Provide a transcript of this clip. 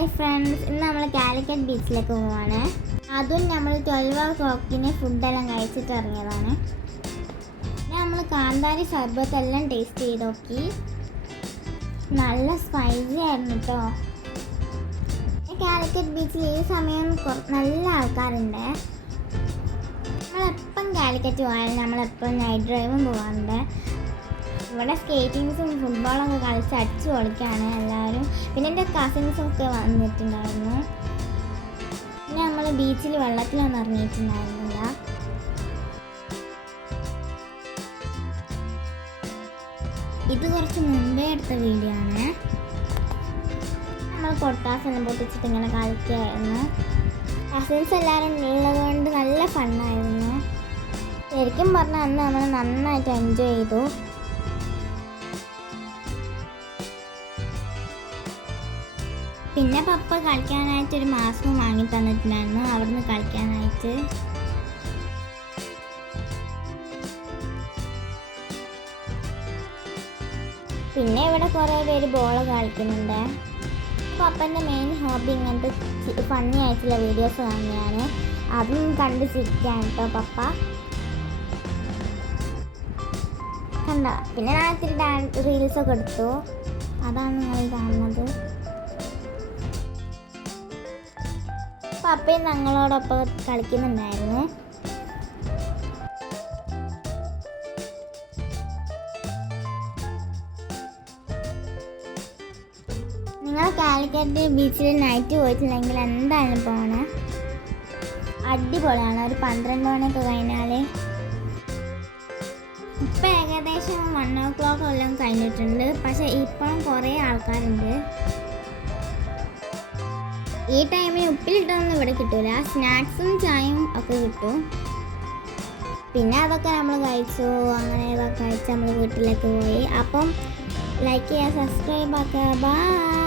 Hi friends, ഇന്ന് നമ്മൾ കാലിക്കറ്റ് ബീച്ചിലേക്ക് പോവാണ്. അതും നമ്മൾ 12 ഫുഡെല്ലാം കഴിച്ചിട്ട് ഇറങ്ങിയതാണ്. പിന്നെ നമ്മൾ കാന്താരി സർബത്ത് എല്ലാം ടേസ്റ്റ് ചെയ്ത് നോക്കി. നല്ല സ്പൈസി ആയിരുന്നു കേട്ടോ. കാലിക്കറ്റ് ബീച്ചിൽ ഈ സമയം നല്ല ആൾക്കാരുണ്ട്. നമ്മളെപ്പം കാലിക്കറ്റ് പോയാലും നമ്മളെപ്പം നൈറ്റ് ഡ്രൈവും പോകാറുണ്ട്. ഇവിടെ സ്കേറ്റിങ്സും ഫുട്ബോളൊക്കെ കളിച്ച് അടിച്ചു പൊളിക്കാണ് എല്ലാവരും. പിന്നെ എൻ്റെ കസിൻസൊക്കെ വന്നിട്ടുണ്ടായിരുന്നു. പിന്നെ നമ്മൾ ബീച്ചിൽ വെള്ളത്തിലൊന്നും ഇറങ്ങിയിട്ടുണ്ടായിരുന്നില്ല. ഇത് കുറച്ച് മുമ്പേ എടുത്ത വീഡിയോ ആണ്. നമ്മൾ പൊട്ടാസെല്ലാം പൊട്ടിച്ചിട്ട് ഇങ്ങനെ കളിക്കുകയായിരുന്നു. കസിൻസ് എല്ലാവരും ഉള്ളത് കൊണ്ട് നല്ല ഫണ്ണായിരുന്നു. ശരിക്കും പറഞ്ഞാൽ അന്ന് നമ്മൾ നന്നായിട്ട് എൻജോയ് ചെയ്തു. പിന്നെ പപ്പ കളിക്കാനായിട്ടൊരു മാസ്കും വാങ്ങി തന്നിട്ടുണ്ടായിരുന്നു അവിടുന്ന് കളിക്കാനായിട്ട്. പിന്നെ ഇവിടെ കുറേ പേര് ബോള് കളിക്കുന്നുണ്ട്. പപ്പൻ്റെ മെയിൻ ഹോബി ഇങ്ങനത്തെ ഫണ്ണി ആയിട്ടുള്ള വീഡിയോസ് കാണുകയാണ്. അതും കണ്ട് ചിരിക്കാൻ കേട്ടോ പപ്പ. കണ്ട പിന്നെ ഞാൻ ഇത്തിരി റീൽസൊക്കെ എടുത്തു. അതാണ് നിങ്ങൾ കാണുന്നത്. പപ്പയും ഞങ്ങളോടൊപ്പം കളിക്കുന്നുണ്ടായിരുന്നു. നിങ്ങൾ കാലിക്കറ്റ് ബീച്ചിൽ നൈറ്റ് പോയിട്ടില്ലെങ്കിൽ എന്തായാലും പോകണം. അടിപൊളിയാണ്. ഒരു 12 മണിയൊക്കെ കഴിഞ്ഞാൽ. ഇപ്പം ഏകദേശം 1 o'clock എല്ലാം കഴിഞ്ഞിട്ടുണ്ട്. പക്ഷേ ഇപ്പം കുറേ ആൾക്കാരുണ്ട്. ഈ ടൈമിന് ഉപ്പിലിട്ടൊന്നും ഇവിടെ കിട്ടില്ല. സ്നാക്സും ചായയും ഒക്കെ കിട്ടും. പിന്നെ അതൊക്കെ നമ്മൾ കഴിച്ചു. അങ്ങനെ ഇതൊക്കെ കഴിച്ച് നമ്മൾ വീട്ടിലേക്ക് പോയി. അപ്പം ലൈക്ക് ചെയ്യുക, സബ്സ്ക്രൈബ് ആക്കുക. ബൈ.